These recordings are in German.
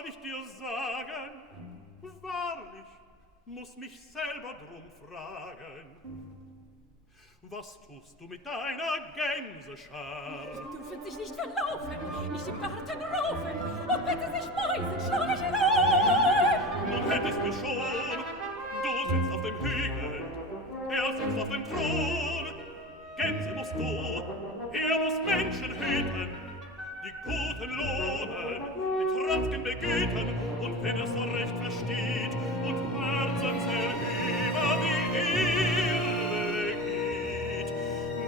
soll ich dir sagen? Wahrlich, muss mich selber drum fragen. Was tust du mit deiner Gänseschar? Dürfen sich nicht verlaufen, nicht im Garten raufen, und bitte sich Mäuse, schau ich hinein! Nun hättest du schon, du sitzt auf dem Hügel, er sitzt auf dem Thron. Gänse musst du, er muss Menschen hüten, die Guten lohnen, die Transken begüten, und wenn er's recht versteht und Herzen sehr über die Erde geht,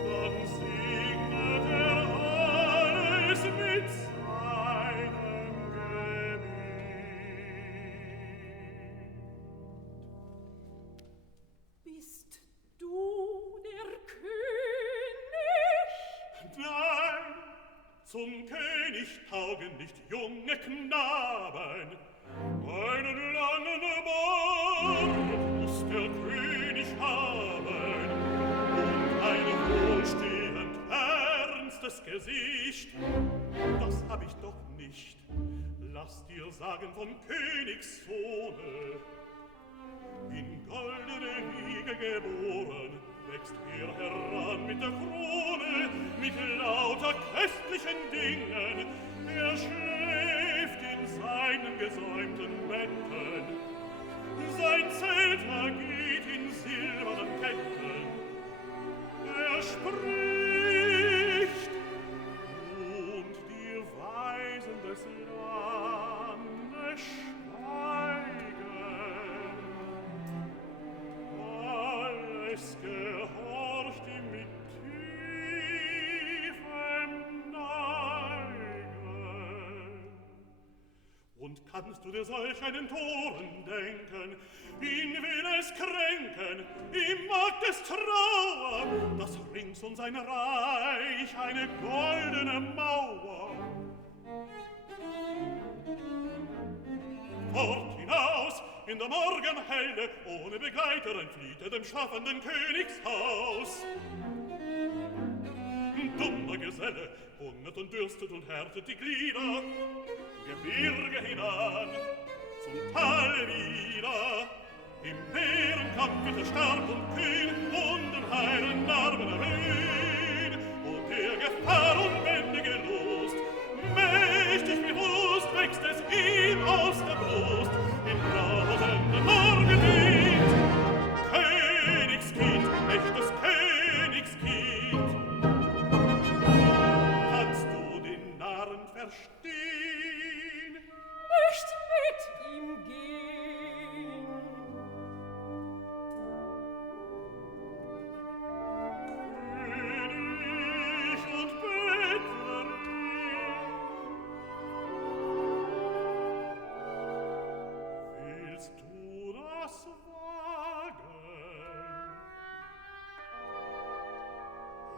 dann segnet alles mit seinem Gebiet. Bist du der König? Nein, zum König taugen nicht junge Knaben. Einen langen Bart muss der König haben und ein wohlstehend ernstes Gesicht. Das hab ich doch nicht. Lass dir sagen vom Königssohne. In goldene Wiege geboren, wächst er heran mit der Krone, mit lauter köstlichen Dingen. Er schläft in seinen gesäumten Betten, sein Zelt geht in silbernen Ketten. Er spricht, und die Weisen des Landes schweigen. Alles gehorcht ihm mit tiefem Neigen. Und kannst du dir solch einen Toren denken, ihn will es kränken, ihm mag es trauern, dass rings um sein Reich eine goldene Mauer. Fort hinaus, in der Morgenhelle, ohne Begleiter entflieht er dem schaffenden Königshaus. Dummer Geselle, hungert und dürstet und härtet die Glieder, Gebirge hinan, zum Tal wieder. Im Bärenkampf wird er stark und kühn, und den heilen Narben erhöhen, und der Gefahr unbändige Lust, mächtig bewusst wächst es ihm aus der Brust, im brausenden Morgenlied. Königskind, echtes Königskind, kannst du den Narren verstehen? Nicht mit ihm gehen. König und Bettlerin, willst du das wagen?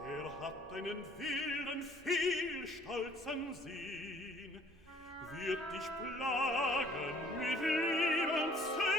Er hat einen wilden, viel stolzen Sinn, wird dich plagen mit lieben Zähnen.